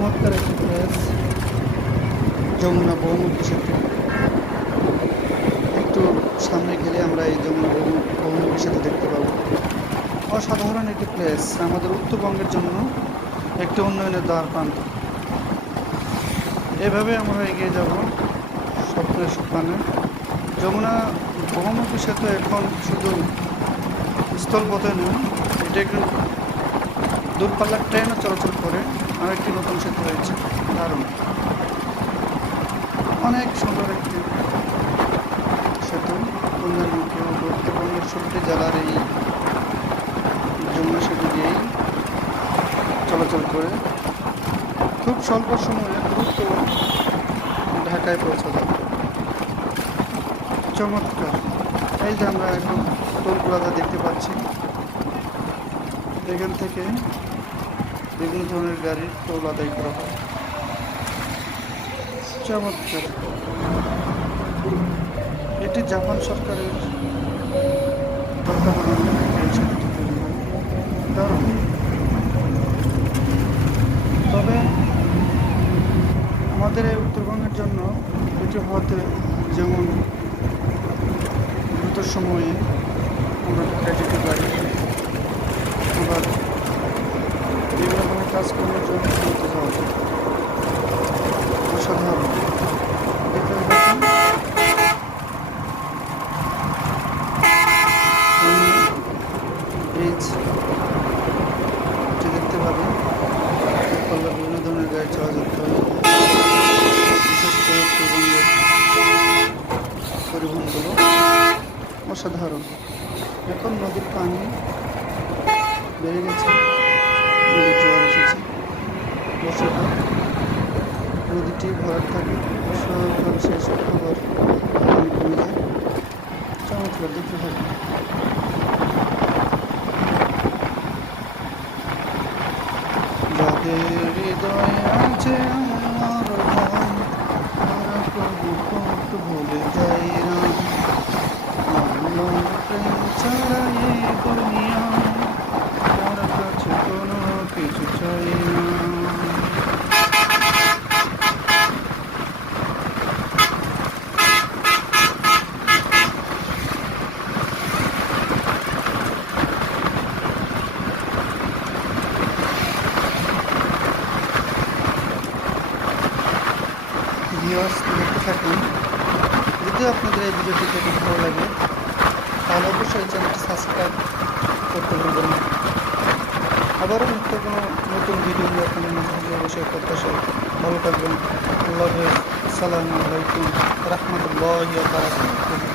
চমৎকার একটি প্লেস, যমুনা বহুমুখী সেতু। একটু সামনে গেলে আমরা এই যমুনা বহুমুখী সেতু দেখতে পাবো। অসাধারণ একটি প্লেস, আমাদের উত্তরবঙ্গের জন্য একটি উন্নয়নের দ্বার প্রান্ত। এভাবে আমরা এগিয়ে যাব স্বপ্নের সোপানে। যমুনা বহুমুখী সেতু এখন শুধু স্থলপথে নয়, এটা একটু দূরপাল্লার ট্রেনও চলাচল করে। আরেকটি নতুন সেতু হয়েছে, দারুণ, অনেক সুন্দর একটি সেতু। উন্নয়নমুখী উত্তরবঙ্গের 16টি জেলার এই যমুনা সেতু দিয়েই চলাচল করে খুব স্বল্প সময়ে দ্রুত ঢাকায় পৌঁছা যাবে। চমৎকার। এই যে আমরা এখন টোল প্লাজা দেখতে পাচ্ছি, এখান থেকে বিভিন্ন ধরনের গাড়ির টোল আদায় করা হয়। চমৎকার। এটি জাপান সরকারের তত্ত্বাবধানে এই সেতুটি তৈরি হয়। দারুণ। তবে আমাদের এই উত্তরবঙ্গের জন্য এটি হতে যেমন দ্রুত সময়ে আমরা ঢাকায় যেতে পারি, আবার বিভিন্ন ধরনের কাজকর্মের জন্য দ্রুত যাওয়া যায়। অসাধারণ। দেখতে পাচ্ছেন ব্রিজ, দেখতে পাবেন পাল্লা বিভিন্ন ধরনের গাড়ি চলাচল করে, বিশেষ করে উত্তরবঙ্গের পরিবহনগুলো অসাধারণ। এখন নদীর পানি বেড়ে গেছে, নদীর জোয়ার এসেছে, বর্ষাকাল, নদীটি ভরাট থাকে, বর্ষাকাল শেষ আবার পানি কমে যায়। চমৎকার, দেখতে থাকে। যাদের হৃদয়ে আছে আমার ধন, তারা প্রভু পথ ভুলে যায় রাম। আল্লাহর প্রেম ছাড়া এই দুনিয়ায় তার কাছে কোনো কিছু চাই না। ভিউয়ার্স, দেখতে থাকুন। যদি আপনাদের এই ভিডিওটি দেখে ভালো লাগে তাহলে অবশ্যই চ্যানেলটি সাবস্ক্রাইব করতে ভুলবেন না। আবারও নিত্য কোনো নতুন ভিডিও নিয়ে আপনাদের মাঝে হাজির অবশ্যই প্রত্যাশা। ভালো থাকবেন। আল্লাহ হাফেজ। আসসালামু আলাইকুম রহমতুল্লাহি ওয়া বারাকাতুহু।